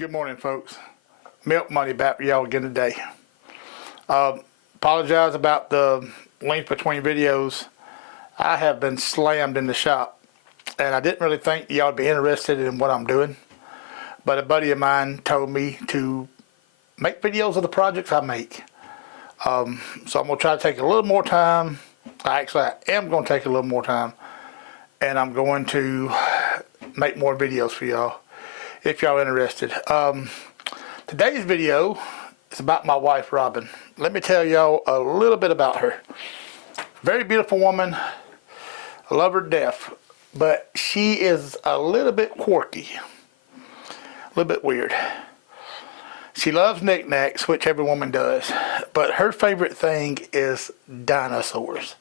Good morning, folks. Milk Money back with y'all again today. Apologize about the length between videos. I have been slammed in the shop, and I didn't really think y'all would be interested in what I'm doing. But a buddy of mine told me to make videos of the projects I make. So I'm going to try to take a little more time. I am going to take a little more time, and I'm going to make more videos for y'all if y'all interested. Today's video is about my wife, Robin. Let me tell y'all a little bit about her. Very beautiful woman. I love her to death, but she is a little bit quirky, a little bit weird. She loves knickknacks, which every woman does, but her favorite thing is dinosaurs.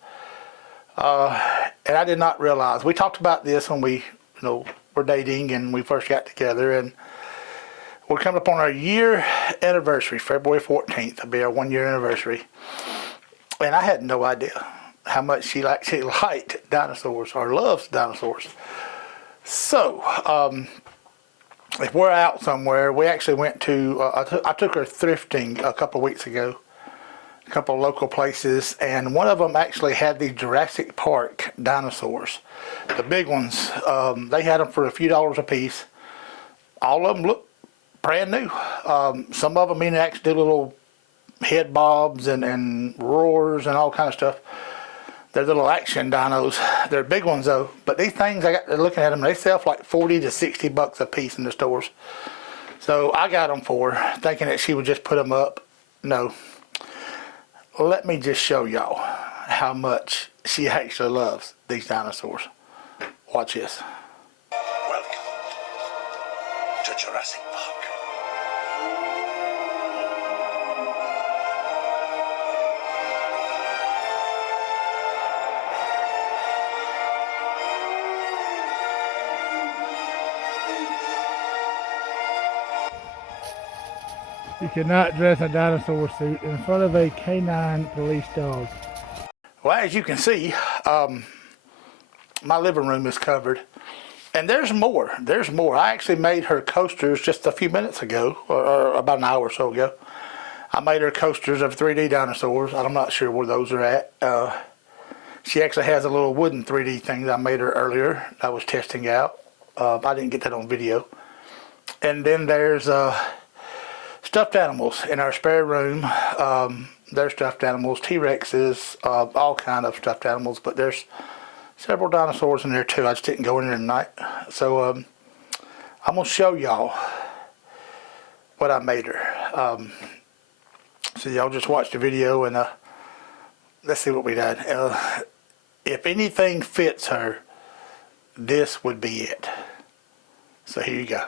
And I did not realize. We talked about this when we, were dating and we first got together, and we're coming up on our year anniversary. February 14th will be our 1 year anniversary, and I had no idea how much she liked dinosaurs or loves dinosaurs. So if we're out somewhere, we actually went to I took her thrifting a couple of weeks ago, a couple of local places, and one of them actually had the Jurassic Park dinosaurs, the big ones. They had them for a few dollars a piece. All of them look brand new. Some of them even actually do little head bobs and roars and all kind of stuff. They're little action dinos. They're big ones though. But these things, I got looking at them, they sell for like 40 to 60 bucks a piece in the stores. So I got them for her, thinking that she would just put them up. No. Let me just show y'all how much she actually loves these dinosaurs. Watch this. Welcome to Jurassic Park. You cannot dress a dinosaur suit in front of a canine police dog. Well, as you can see, my living room is covered. And there's more. There's more. I actually made her coasters just a few minutes ago, or about an hour or so ago. I made her coasters of 3D dinosaurs. I'm not sure where those are at. She actually has a little wooden 3D thing that I made her earlier. I was testing out. I didn't get that on video. And then there's stuffed animals in our spare room. There's stuffed animals, T-Rexes, all kind of stuffed animals, but there's several dinosaurs in there too. I just didn't go in there tonight. So I'm going to show y'all what I made her. So y'all just watch the video and let's see what we done. If anything fits her, this would be it. So here you go.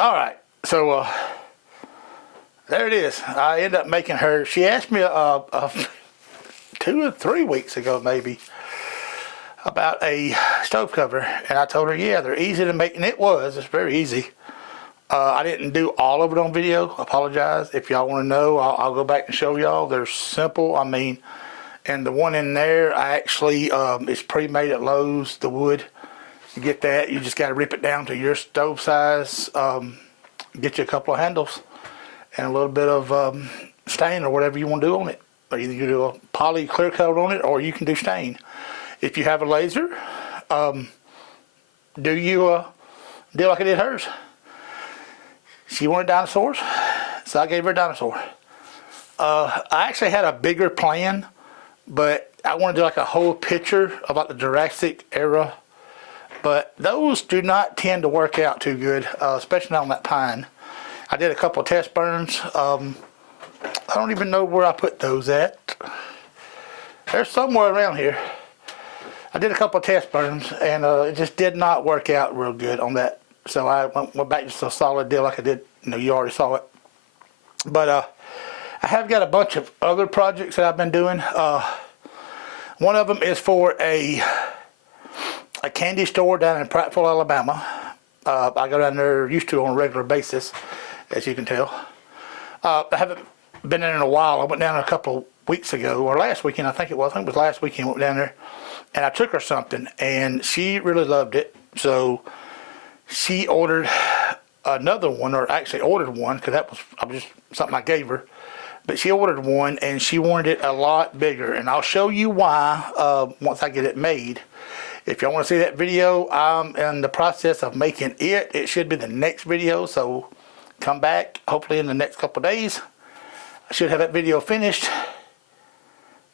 All right, so there it is. I ended up making her. She asked me 2 or 3 weeks ago maybe about a stove cover, and I told her, yeah, they're easy to make, and it was. It's very easy. I didn't do all of it on video. Apologize. If y'all want to know, I'll go back and show y'all. They're simple. I mean, and the one in there, I actually it's pre-made at Lowe's. The wood. You get that, you just got to rip it down to your stove size, get you a couple of handles and a little bit of stain or whatever you want to do on it. Or either you do a poly clear coat on it or you can do stain. If you have a laser, do you like I did hers? She wanted dinosaurs, So I gave her a dinosaur. I actually had a bigger plan, but I wanted to do like a whole picture of like the Jurassic era. But those do not tend to work out too good, especially on that pine. I did a couple of test burns. I don't even know where I put those at. They're somewhere around here. I did a couple of test burns, and it just did not work out real good on that. So I went back to a solid deal like I did. You know, you already saw it. But I have got a bunch of other projects that I've been doing. One of them is for a candy store down in Prattville, Alabama. I go down there, used to on a regular basis, as you can tell. I haven't been in a while. I went down a couple of weeks ago, or last weekend, I think it was. I think it was last weekend I went down there, and I took her something, and she really loved it. So she ordered another one, or actually ordered one, because that was just something I gave her. But she ordered one, and she wanted it a lot bigger, and I'll show you why once I get it made. If y'all want to see that video, I'm in the process of making it. It should be the next video, so come back hopefully in the next couple of days. I should have that video finished,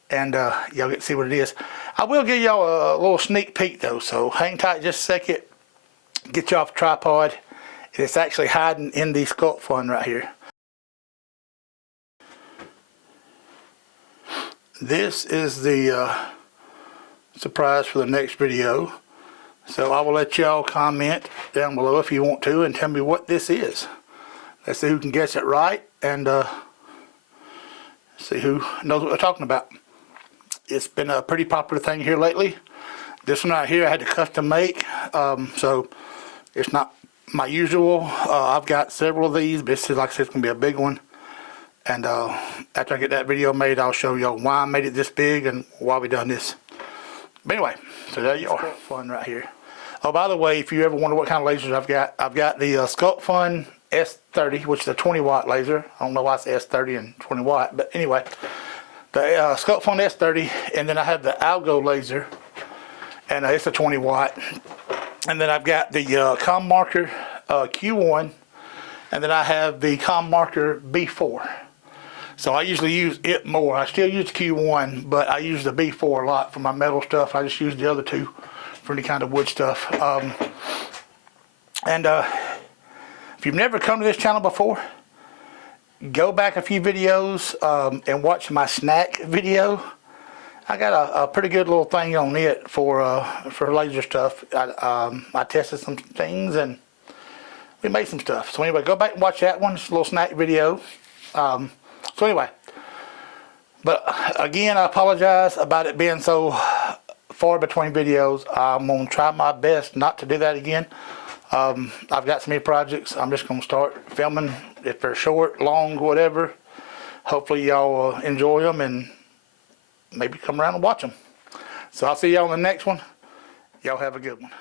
and y'all get to see what it is. I will give y'all a little sneak peek though, so hang tight just a second. Get you off the tripod. It's actually hiding in the Sculpt Fun right here. This is the surprise for the next video. So I will let y'all comment down below if you want to and tell me what this is. Let's see who can guess it right, and see who knows what we're talking about. It's been a pretty popular thing here lately. This one right here I had to custom make, so it's not my usual. I've got several of these, but this is, like I said, it's going to be a big one. And after I get that video made, I'll show y'all why I made it this big and why we done this. But anyway, so there you are. Fun right here. Oh, by the way, if you ever wonder what kind of lasers I've got the Sculpt Fun S30, which is a 20 watt laser. I don't know why it's S30 and 20 watt, but anyway, the Sculpt Fun S30, and then I have the Algo laser, and it's a 20 watt. And then I've got the CommMarker Q1, and then I have the CommMarker B4. So I usually use it more. I still use Q1, but I use the B4 a lot for my metal stuff. I just use the other two for any kind of wood stuff. If you've never come to this channel before, go back a few videos and watch my snack video. I got a pretty good little thing on it for laser stuff. I tested some things and we made some stuff. So anyway, go back and watch that one. It's a little snack video. So anyway, but again, I apologize about it being so far between videos. I'm going to try my best not to do that again. I've got so many projects. I'm just going to start filming if they're short, long, whatever. Hopefully y'all enjoy them and maybe come around and watch them. So I'll see y'all in the next one. Y'all have a good one.